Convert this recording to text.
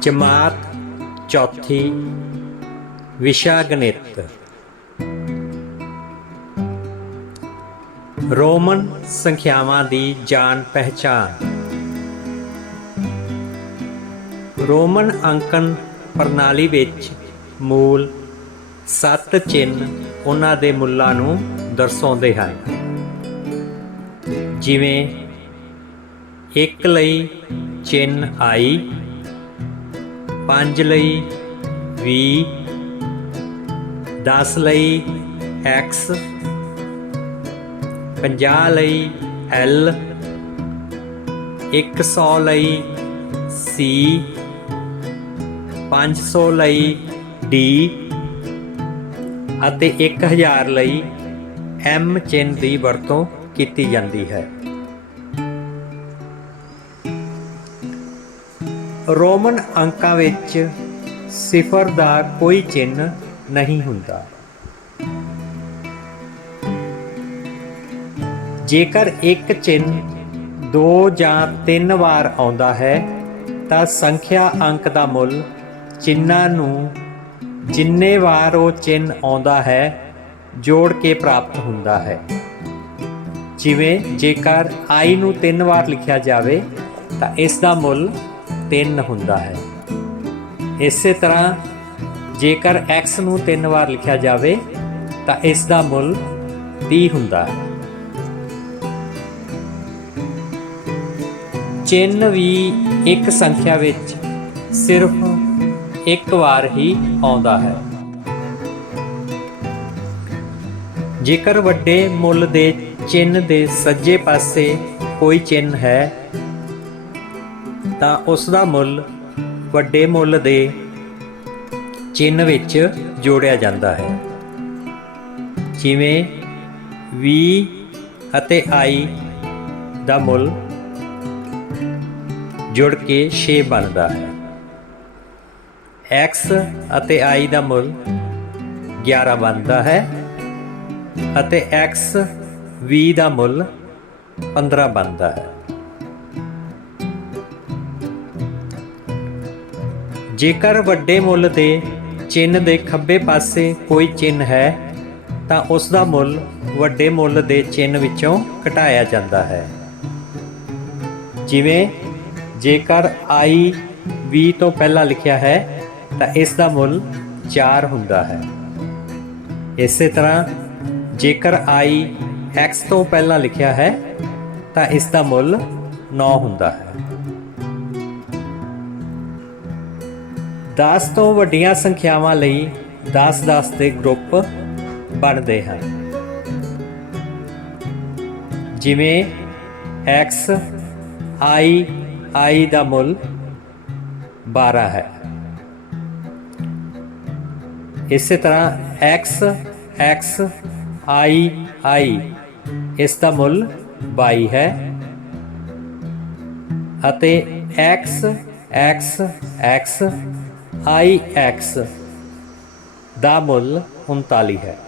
ਜਮਾਤ ਚੌਥੀ ਵਿਸ਼ਾ ਗਣਿਤ ਰੋਮਨ ਸੰਖਿਆਵਾਂ ਦੀ ਜਾਣ ਪਹਿਚਾਨ ਰੋਮਨ ਅੰਕਨ ਪ੍ਰਣਾਲੀ ਵਿੱਚ ਮੂਲ ਸੱਤ ਚਿੰਨ ਉਹਨਾਂ ਦੇ ਮੁੱਲਾਂ ਨੂੰ ਦਰਸਾਉਂਦੇ ਹਨ। ਜਿਵੇਂ, ਇੱਕ ਲਈ ਚਿੰਨ ਆਈ 5 ਲਈ v 10 ਲਈ x 50 ਲਈ l 100 ਲਈ c 500 ਲਈ d ਅਤੇ 1000 ਲਈ m ਚਿੰਨ੍ਹ ਦੀ ਵਰਤੋਂ ਕੀਤੀ ਜਾਂਦੀ ਹੈ। ਰੋਮਨ ਅੰਕਾਂ ਵਿੱਚ ਸਿਫਰ ਦਾ ਕੋਈ ਚਿੰਨ ਨਹੀਂ ਹੁੰਦਾ। ਜੇਕਰ ਇੱਕ ਚਿੰਨ ਦੋ ਜਾਂ ਤਿੰਨ ਵਾਰ ਆਉਂਦਾ ਹੈ, ਤਾਂ ਸੰਖਿਆ ਅੰਕ ਦਾ ਮੁੱਲ ਚਿੰਨਾਂ ਨੂੰ ਜਿੰਨੇ ਵਾਰ ਉਹ ਚਿੰਨ ਆਉਂਦਾ ਹੈ, ਜੋੜ ਕੇ ਪ੍ਰਾਪਤ ਹੁੰਦਾ ਹੈ। ਜਿਵੇਂ ਜੇਕਰ i ਨੂੰ ਤਿੰਨ ਵਾਰ ਲਿਖਿਆ ਜਾਵੇ, ਤਾਂ ਇਸ ਦਾ ਮੁੱਲ 3 ਹੁੰਦਾ ਹੈ। ਇਸੇ ਤਰ੍ਹਾਂ ਜੇਕਰ x ਨੂੰ ਤਿੰਨ ਵਾਰ ਲਿਖਿਆ ਜਾਵੇ, ਤਾਂ ਇਸ ਦਾ ਮੁੱਲ 30 ਹੁੰਦਾ ਹੈ। ਚਿੰਨ ਵੀ ਇੱਕ ਸੰਖਿਆ ਵਿੱਚ ਸਿਰਫ ਇੱਕ ਵਾਰ ਹੀ ਆਉਂਦਾ ਹੈ। ਜੇਕਰ ਵੱਡੇ ਮੁੱਲ ਦੇ ਚਿੰਨ ਦੇ ਸੱਜੇ ਪਾਸੇ ਕੋਈ ਚਿੰਨ ਹੈ ਤਾਂ ਉਸ ਦਾ ਮੁੱਲ ਵੱਡੇ ਮੁੱਲ ਦੇ ਚਿੰਨ੍ਹ ਵਿੱਚ ਜੋੜਿਆ ਜਾਂਦਾ ਹੈ। ਜਿਵੇਂ v ਅਤੇ i ਦਾ ਮੁੱਲ ਜੁੜ ਕੇ 6 ਬਣਦਾ ਹੈ। x ਅਤੇ i ਦਾ ਮੁੱਲ 11 ਬਣਦਾ ਹੈ ਅਤੇ x v ਦਾ ਮੁੱਲ 15 ਬਣਦਾ ਹੈ। ਜੇਕਰ ਵੱਡੇ ਮੁੱਲ ਦੇ ਚਿੰਨ ਦੇ ਖੱਬੇ ਪਾਸੇ ਕੋਈ ਚਿੰਨ ਹੈ, ਤਾਂ ਉਸ ਦਾ ਮੁੱਲ ਵੱਡੇ ਮੁੱਲ ਦੇ ਚਿੰਨ ਵਿੱਚੋਂ ਘਟਾਇਆ ਜਾਂਦਾ ਹੈ। ਜਿਵੇਂ ਜੇਕਰ i 20 ਤੋਂ ਪਹਿਲਾਂ ਲਿਖਿਆ ਹੈ, ਤਾਂ ਇਸ ਦਾ ਮੁੱਲ 4 ਹੁੰਦਾ ਹੈ। ਇਸੇ ਤਰ੍ਹਾਂ ਜੇਕਰ i x ਤੋਂ ਪਹਿਲਾਂ ਲਿਖਿਆ ਹੈ, ਤਾਂ ਇਸ ਦਾ ਮੁੱਲ 9 ਹੁੰਦਾ ਹੈ। 10 ਤੋਂ ਵੱਡੀਆਂ ਸੰਖਿਆਵਾਂ ਲਈ 10-10 ਦੇ ਗਰੁੱਪ ਬਣਦੇ ਹਨ। ਜਿਵੇਂ x, i i ਦਾ ਮੁੱਲ 12 ਹੈ। ਇਸੇ ਤਰ੍ਹਾਂ x x, i i, ਇਸ ਦਾ ਮੁੱਲ 22 ਹੈ। ਅਤੇ x x x i ਦਾ ਮੁੱਲ 39 ਹੈ।